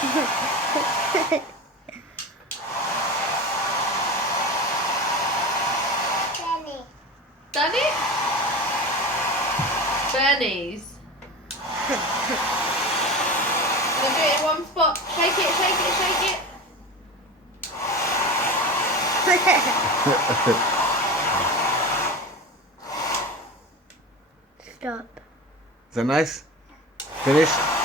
Danny. Done it? Bernie's. Gonna do it in one spot. Shake it, shake it, shake it. Stop. Is that nice? Finished?